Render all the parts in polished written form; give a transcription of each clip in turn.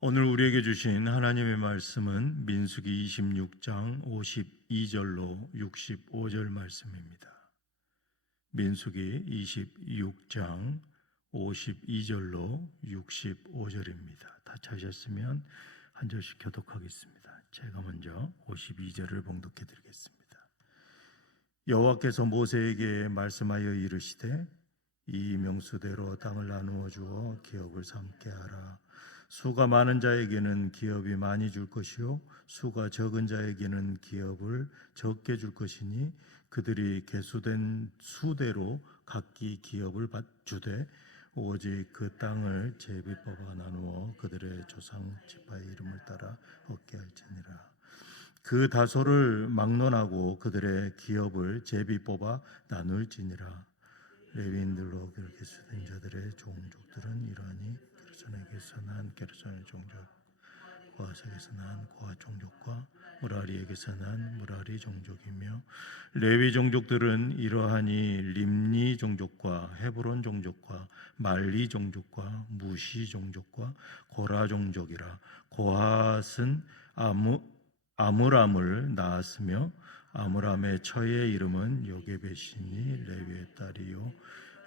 오늘 우리에게 주신 하나님의 말씀은 민수기 26장 52절로 65절 말씀입니다. 민수기 26장 52절로 65절입니다. 다 찾으셨으면 한 절씩 교독하겠습니다. 제가 먼저 52절을 봉독해 드리겠습니다. 여호와께서 모세에게 말씀하여 이르시되 이 명수대로 땅을 나누어 주어 기업을 삼게 하라. 수가 많은 자에게는 기업이 많이 줄 것이요 수가 적은 자에게는 기업을 적게 줄 것이니 그들이 계수된 수대로 각기 기업을 주되 오직 그 땅을 제비 뽑아 나누어 그들의 조상 지파의 이름을 따라 얻게 할지니라. 그 다소를 막론하고 그들의 기업을 제비 뽑아 나눌지니라. 레위인들로 계수된 자들의 종족들은 이러하니 게르손에게서 난 게르손의 종족, 고하색에서 난 고하 종족과 무라리에게서 난 무라리 종족이며, 레위 종족들은 이러하니 림니 종족과 헤브론 종족과 말리 종족과 무시 종족과 고라 종족이라. 고핫은 아므람을 낳았으며 아므람의 처의 이름은 요게벳이니 레위의 딸이요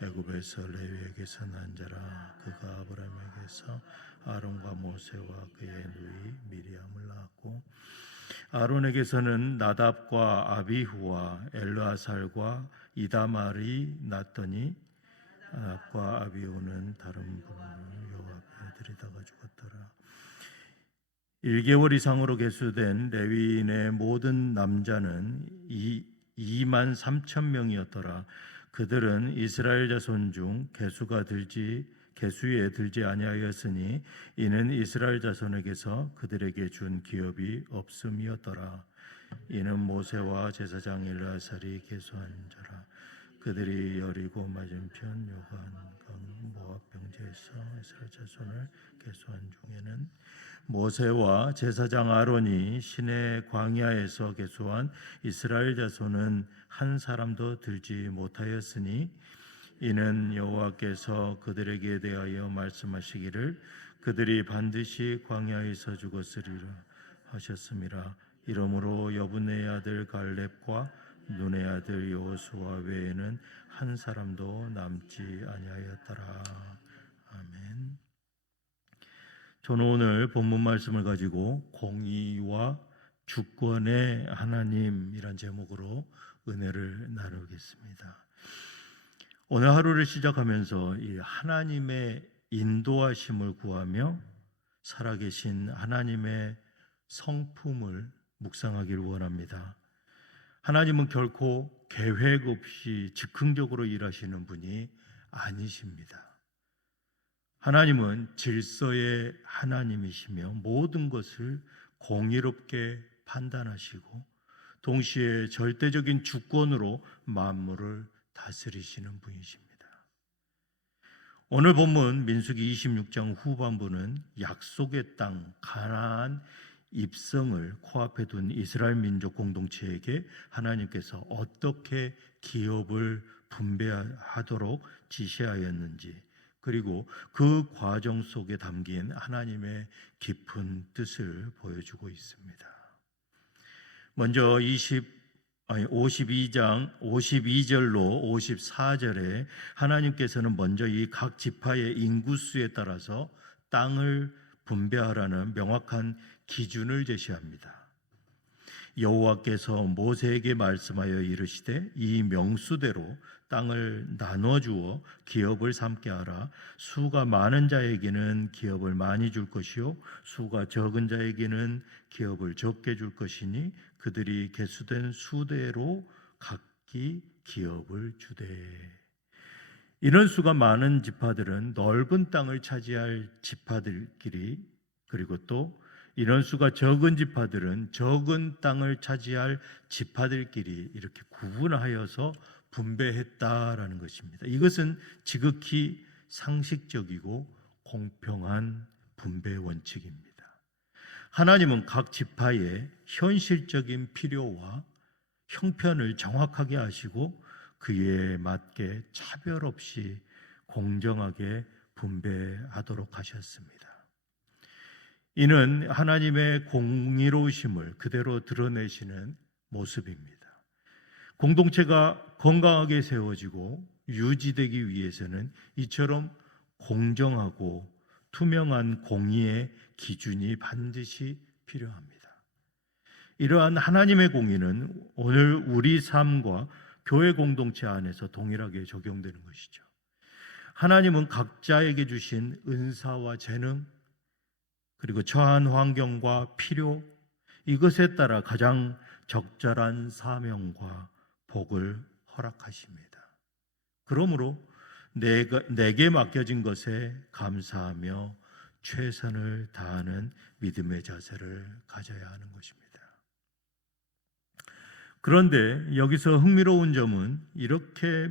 애굽에서 레위에게서 난 자라. 그가 아브람에게서 아론과 모세와 그의 누이 미리암을 낳았고 아론에게서는 나답과 아비후와 엘르아살과 이다말이 낳더니 나답과 아비후는 다른 분을 여호와 앞에 들이다가 죽었더라. 1개월 이상으로 계수된 레위인의 모든 남자는 2만 3천 명이었더라. 그들은 이스라엘 자손 중 계수에 들지 아니하였으니 이는 이스라엘 자손에게서 그들에게 준 기업이 없음이었더라. 이는 모세와 제사장 엘르아살이 계수한 자라. 그들이 여리고 맞은편 요단강 모압 평지에서 이스라엘 자손을 계수한 중에는 모세와 제사장 아론이 시내 광야에서 계수한 이스라엘 자손은 한 사람도 들지 못하였으니 이는 여호와께서 그들에게 대하여 말씀하시기를 그들이 반드시 광야에서 죽었으리라 하셨음이라. 이러므로 여분의 아들 갈렙과 눈의 아들 여호수아 외에는 한 사람도 남지 아니하였더라. 아멘. 저는 오늘 본문 말씀을 가지고 공의와 주권의 하나님이란 제목으로 은혜를 나누겠습니다. 오늘 하루를 시작하면서 이 하나님의 인도하심을 구하며 살아계신 하나님의 성품을 묵상하기를 원합니다. 하나님은 결코 계획 없이 즉흥적으로 일하시는 분이 아니십니다. 하나님은 질서의 하나님이시며 모든 것을 공의롭게 판단하시고 동시에 절대적인 주권으로 만물을 다스리시는 분이십니다. 오늘 본문 민수기 26장 후반부는 약속의 땅 가나안 입성을 코앞에 둔 이스라엘 민족 공동체에게 하나님께서 어떻게 기업을 분배하도록 지시하였는지, 그리고 그 과정 속에 담긴 하나님의 깊은 뜻을 보여주고 있습니다. 먼저 52장 52절로 54절에 하나님께서는 먼저 이 각 지파의 인구수에 따라서 땅을 분배하라는 명확한 기준을 제시합니다. 여호와께서 모세에게 말씀하여 이르시되 이 명수대로 땅을 나눠 주어 기업을 삼게 하라. 수가 많은 자에게는 기업을 많이 줄 것이요 수가 적은 자에게는 기업을 적게 줄 것이니 그들이 계수된 수대로 각기 기업을 주되. 이런 수가 많은 지파들은 넓은 땅을 차지할 지파들끼리, 그리고 또 이런 수가 적은 지파들은 적은 땅을 차지할 지파들끼리 이렇게 구분하여서 분배했다라는 것입니다. 이것은 지극히 상식적이고 공평한 분배 원칙입니다. 하나님은 각 지파의 현실적인 필요와 형편을 정확하게 아시고 그에 맞게 차별 없이 공정하게 분배하도록 하셨습니다. 이는 하나님의 공의로우심을 그대로 드러내시는 모습입니다. 공동체가 건강하게 세워지고 유지되기 위해서는 이처럼 공정하고 투명한 공의의 기준이 반드시 필요합니다. 이러한 하나님의 공의는 오늘 우리 삶과 교회 공동체 안에서 동일하게 적용되는 것이죠. 하나님은 각자에게 주신 은사와 재능, 그리고 처한 환경과 필요, 이것에 따라 가장 적절한 사명과 복을 허락하십니다. 그러므로 내게 맡겨진 것에 감사하며 최선을 다하는 믿음의 자세를 가져야 하는 것입니다. 그런데 여기서 흥미로운 점은 이렇게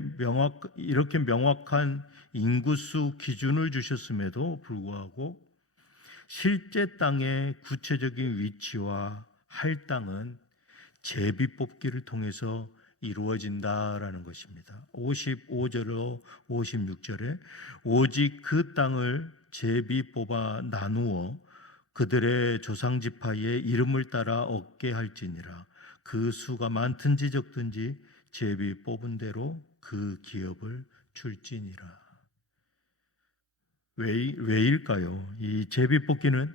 명확한 인구수 기준을 주셨음에도 불구하고 실제 땅의 구체적인 위치와 할당은 제비 뽑기를 통해서 이루어진다라는 것입니다. 55절로 56절에 오직 그 땅을 제비 뽑아 나누어 그들의 조상 지파의 이름을 따라 얻게 할지니라. 그 수가 많든지 적든지 제비 뽑은 대로 그 기업을 줄지니라. 왜일까요? 이 제비 뽑기는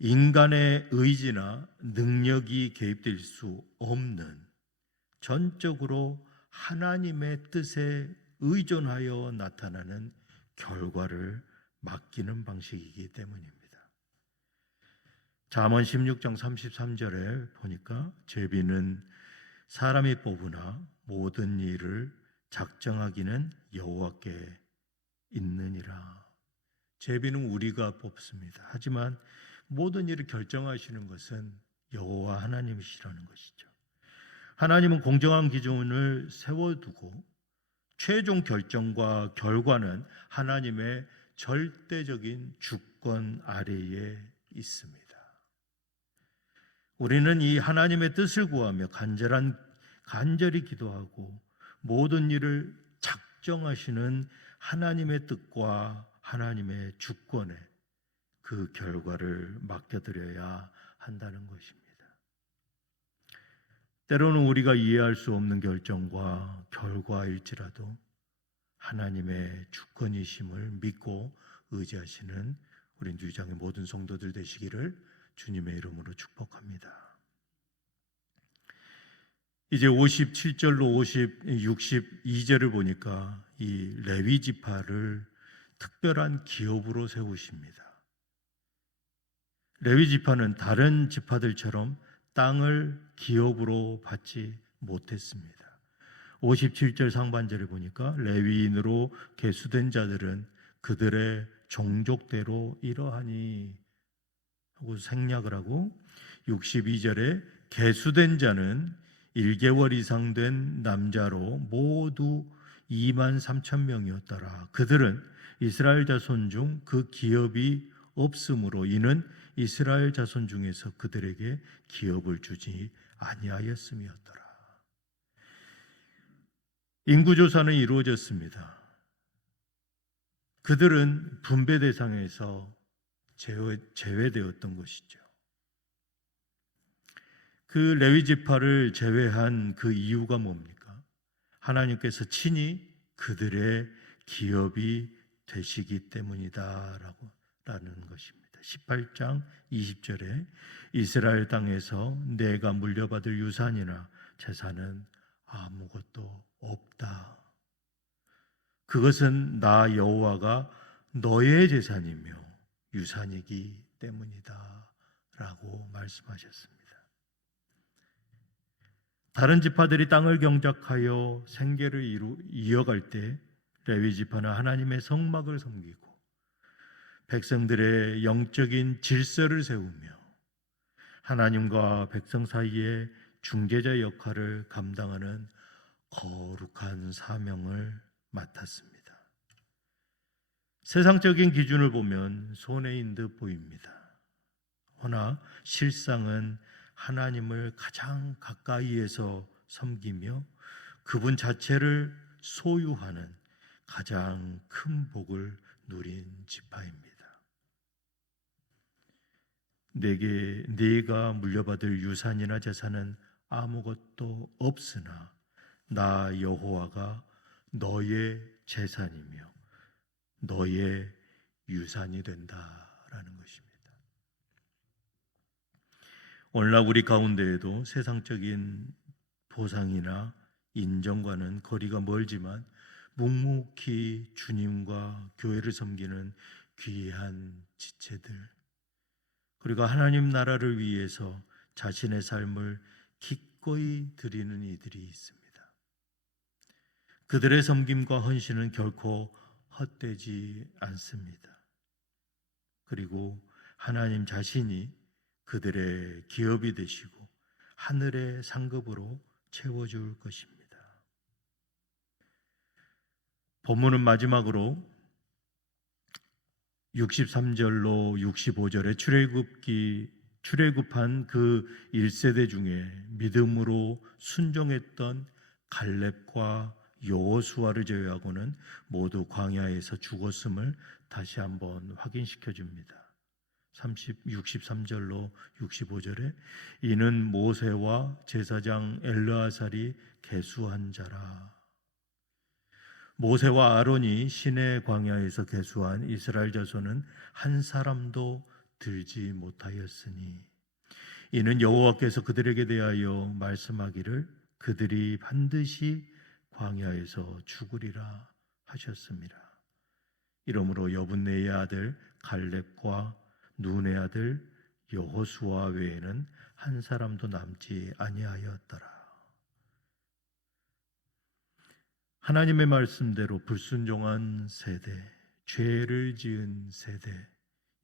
인간의 의지나 능력이 개입될 수 없는 전적으로 하나님의 뜻에 의존하여 나타나는 결과를 맡기는 방식이기 때문입니다. 잠언 16장 33절에 보니까 제비는 사람이 뽑으나 모든 일을 작정하기는 여호와께 있느니라. 제비는 우리가 뽑습니다. 하지만 모든 일을 결정하시는 것은 여호와 하나님이시라는 것이죠. 하나님은 공정한 기준을 세워두고 최종 결정과 결과는 하나님의 절대적인 주권 아래에 있습니다. 우리는 이 하나님의 뜻을 구하며 간절히 기도하고 모든 일을 작정하시는 하나님의 뜻과 하나님의 주권에 그 결과를 맡겨드려야 한다는 것입니다. 때로는 우리가 이해할 수 없는 결정과 결과일지라도 하나님의 주권이심을 믿고 의지하시는 우리 뉴장의 모든 성도들 되시기를 주님의 이름으로 축복합니다. 이제 57절로 62절을 보니까 이 레위 지파를 특별한 기업으로 세우십니다. 레위 지파는 다른 지파들처럼 땅을 기업으로 받지 못했습니다. 57절 상반절을 보니까 레위인으로 계수된 자들은 그들의 종족대로 이러하니 하고 생략을 하고 62절에 계수된 자는 1개월 이상 된 남자로 모두 2만 3천 명이었더라. 그들은 이스라엘 자손 중 그 기업이 없으므로 이는 이스라엘 자손 중에서 그들에게 기업을 주지 아니하였음이었더라. 인구조사는 이루어졌습니다. 그들은 분배 대상에서 제외되었던 것이죠. 그 레위 지파를 제외한 그 이유가 뭡니까? 하나님께서 친히 그들의 기업이 되시기 때문이다라는 것입니다. 18장 20절에 이스라엘 땅에서 내가 물려받을 유산이나 재산은 아무것도 없다. 그것은 나 여호와가 너의 재산이며 유산이기 때문이다 라고 말씀하셨습니다. 다른 지파들이 땅을 경작하여 생계를 이어갈 때 레위 지파는 하나님의 성막을 섬기고 백성들의 영적인 질서를 세우며 하나님과 백성 사이의 중재자 역할을 감당하는 거룩한 사명을 맡았습니다. 세상적인 기준을 보면 손해인 듯 보입니다. 허나 실상은 하나님을 가장 가까이에서 섬기며 그분 자체를 소유하는 가장 큰 복을 누린 지파입니다. 내게 네가 물려받을 유산이나 재산은 아무것도 없으나 나 여호와가 너의 재산이며 너의 유산이 된다라는 것입니다. 오늘날 우리 가운데에도 세상적인 보상이나 인정과는 거리가 멀지만 묵묵히 주님과 교회를 섬기는 귀한 지체들, 그리고 하나님 나라를 위해서 자신의 삶을 기꺼이 드리는 이들이 있습니다. 그들의 섬김과 헌신은 결코 헛되지 않습니다. 그리고 하나님 자신이 그들의 기업이 되시고 하늘의 상급으로 채워줄 것입니다. 본문은 마지막으로 63절로 65절에 출애굽한 그 1세대 중에 믿음으로 순종했던 갈렙과 여호수아를 제외하고는 모두 광야에서 죽었음을 다시 한번 확인시켜 줍니다. 63절로 65절에 이는 모세와 제사장 엘르아살이 계수한 자라. 모세와 아론이 시내 광야에서 계수한 이스라엘 자손은 한 사람도 들지 못하였으니 이는 여호와께서 그들에게 대하여 말씀하기를 그들이 반드시 광야에서 죽으리라 하셨습니다. 이러므로 여분네의 아들 갈렙과 눈의 아들 여호수아 외에는 한 사람도 남지 아니하였더라. 하나님의 말씀대로 불순종한 세대, 죄를 지은 세대,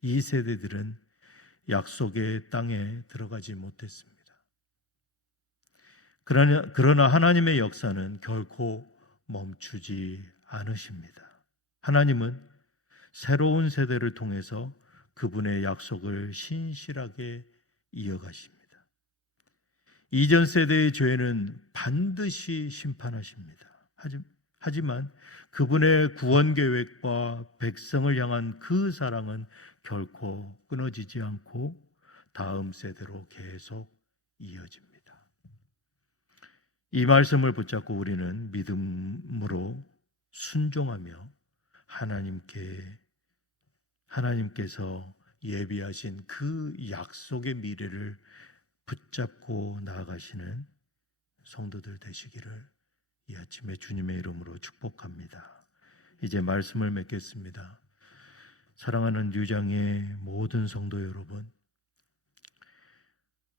이 세대들은 약속의 땅에 들어가지 못했습니다. 그러나 하나님의 역사는 결코 멈추지 않으십니다. 하나님은 새로운 세대를 통해서 그분의 약속을 신실하게 이어가십니다. 이전 세대의 죄는 반드시 심판하십니다. 하지만 그분의 구원 계획과 백성을 향한 그 사랑은 결코 끊어지지 않고 다음 세대로 계속 이어집니다. 이 말씀을 붙잡고 우리는 믿음으로 순종하며 하나님께서 예비하신 그 약속의 미래를 붙잡고 나아가시는 성도들 되시기를 이 아침에 주님의 이름으로 축복합니다. 이제 말씀을 맺겠습니다. 사랑하는 유장의 모든 성도 여러분,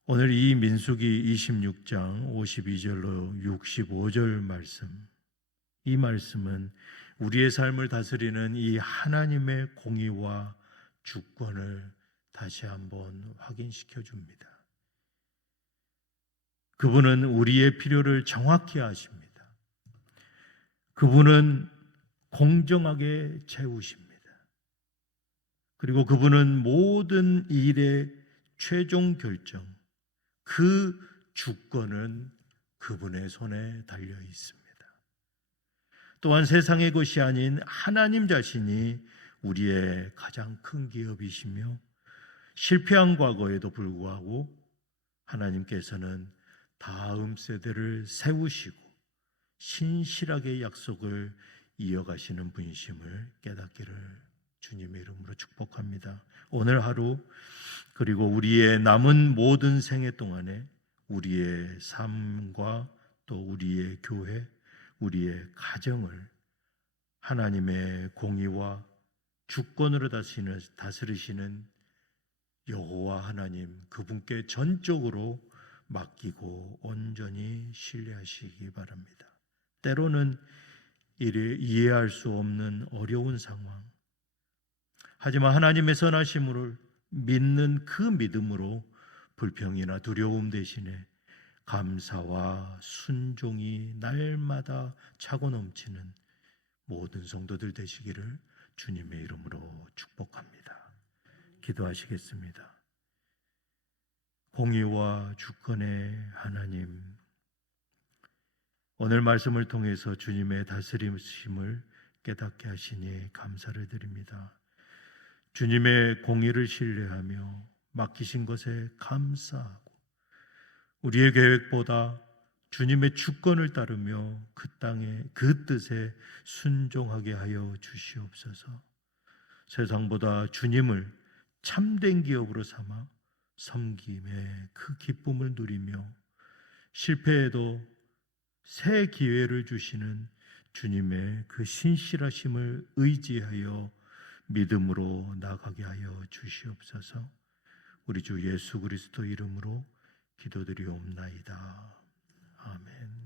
오늘 이 민수기 26장 52절로 65절 말씀, 이 말씀은 우리의 삶을 다스리는 이 하나님의 공의와 주권을 다시 한번 확인시켜 줍니다. 그분은 우리의 필요를 정확히 아십니다. 그분은 공정하게 채우십니다. 그리고 그분은 모든 일의 최종 결정, 그 주권은 그분의 손에 달려 있습니다. 또한 세상의 것이 아닌 하나님 자신이 우리의 가장 큰 기업이시며 실패한 과거에도 불구하고 하나님께서는 다음 세대를 세우시고 신실하게 약속을 이어가시는 분심을 깨닫기를 주님의 이름으로 축복합니다. 오늘 하루 그리고 우리의 남은 모든 생애 동안에 우리의 삶과 또 우리의 교회, 우리의 가정을 하나님의 공의와 주권으로 다스리시는 여호와 하나님 그분께 전적으로 맡기고 온전히 신뢰하시기 바랍니다. 때로는 이해할 수 없는 어려운 상황, 하지만 하나님의 선하심을 믿는 그 믿음으로 불평이나 두려움 대신에 감사와 순종이 날마다 차고 넘치는 모든 성도들 되시기를 주님의 이름으로 축복합니다. 기도하시겠습니다. 공의와 주권의 하나님, 오늘 말씀을 통해서 주님의 다스림을 깨닫게 하시니 감사를 드립니다. 주님의 공의를 신뢰하며 맡기신 것에 감사하고 우리의 계획보다 주님의 주권을 따르며 그 땅에 그 뜻에 순종하게 하여 주시옵소서. 세상보다 주님을 참된 기업으로 삼아 섬김의 그 기쁨을 누리며 실패에도 새 기회를 주시는 주님의 그 신실하심을 의지하여 믿음으로 나가게 하여 주시옵소서. 우리 주 예수 그리스도 이름으로 기도드리옵나이다. 아멘.